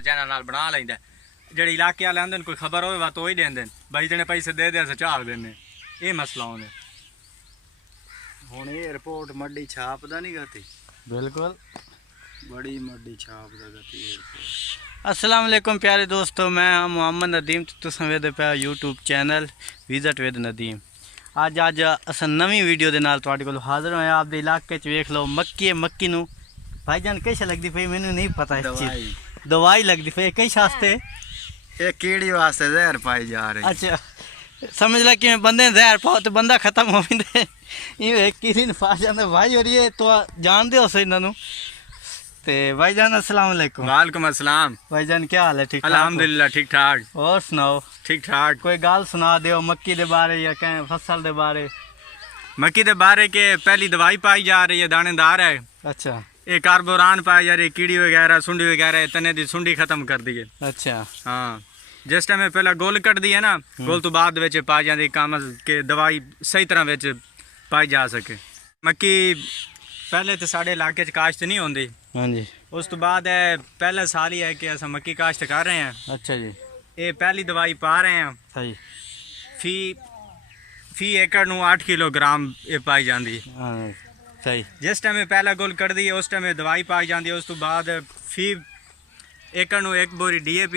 Channel नाल बना लेंदा जेड़े इलाके वाले आंदे कोई खबर होवे तो ही देंदे भाई जने पैसे दे दे अस चाल देने ये मसला होंदा हुण ये रिपोर्ट मड्डी छाप दा नहीं गती बिल्कुल बड़ी मड्डी छाप दा गती एयरपोर्ट। अस्सलाम वालेकुम प्यारे दोस्तों, मैं मोहम्मद नदीम तुसां वेखदे पे YouTube channel visit with Nadeem. अज असां नवीं वीडियो दे नाल तुहाडे कोल हाज़र होए। आपदे इलाके च वेख लो मक्की नूं भाईजान किश लगदी पई मैनूं नहीं पता इस चीज़ दवाई लगदी पई किश वास्ते ये कीड़ी वास्ते जहर पाई जा रही। अच्छा समझ ला कि बंदे जहर पाओ तो बंदा खत्म हो वेंदे इवें कीड़ी नूं फस जांदा भाई। और ये तो जानदे हो इन्हां नूं ते भाईजान अस्सलाम वालेकुम। वालेकुम अस्सलाम भाईजान क्या हाल है? ठीक अल्हम्दुलिल्लाह ठीक ठाक। और सुनाओ? ठीक ठाक। कोई गल सुना दो मक्की दे बारे या कहीं फसल दे बारे। मक्की दे बारे के पहली दवाई पाई जा रही है दानेदार है। अच्छा ये कार्बोरान पाई जा रही है कीड़ी वगैरह सुंडी वगैरह तने दी सुंडी खत्म कर दी है। अच्छा हाँ जिस टाइम पहला गोल कट दी है ना गोल तो बाद विच पाई जाती काम के दवाई सही तरह विच पाई जा सके। मक्की पहले तो साढ़े इलाके च काश्त नहीं होंदी। हाँ जी। उस तो बाद है पहला साल ही है कि अस मक्की काश्त कर रहे हैं। अच्छा जी। ये पहली दवाई पा रहे हैं। सही फी एकड़ नू 8 किलोग्राम ये पाई जाती है। हाँ सही। जिस टाइम पहला गोल कट दी है उस टाइम दवाई पाई जाती है। उस तो बाद फी एकड़ नू एक बोरी DAP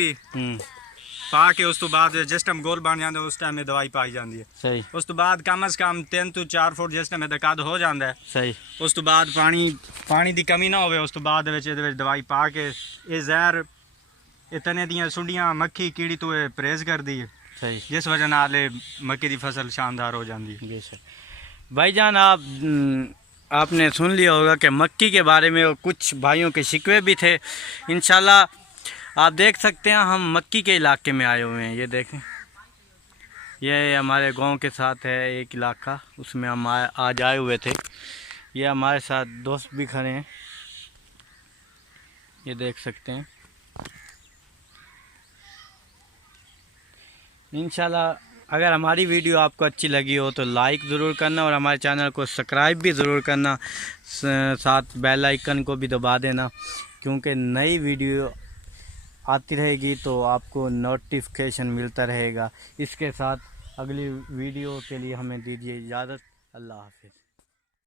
पा के उस तो बाद जिस टाइम गोल बन जाता है उस टाइम दवाई पाई जाती है। सही। उस तो बाद कम अज कम 3 ਤੋਂ 4 फुट जिस टाइम कद हो जाता है। सही। उस तो बाद पानी की कमी ना हो। उस तो बाद दवाई पा के ये जहर ये तने दियां सुंडियां मक्खी कीड़ी तो ये परहेज कर दी है। सही। जिस वजह नाल मक्की की फसल शानदार हो जाती है। बेशक भाईजान आपने सुन लिया होगा कि मक्की के बारे में कुछ भाइयों के शिकवे भी थे। इंशाल्लाह आप देख सकते हैं हम मक्की के इलाके में आए हुए हैं। ये देखें ये हमारे गांव के साथ है एक इलाका, उसमें हम आज आए हुए थे। ये हमारे साथ दोस्त भी खड़े हैं, ये देख सकते हैं। इंशाल्लाह अगर हमारी वीडियो आपको अच्छी लगी हो तो लाइक ज़रूर करना और हमारे चैनल को सब्सक्राइब भी ज़रूर करना, साथ बेल आइकन को भी दबा देना, क्योंकि नई वीडियो आती रहेगी तो आपको नोटिफिकेशन मिलता रहेगा। इसके साथ अगली वीडियो के लिए हमें दीजिए इजाज़त। अल्लाह हाफ़िज़।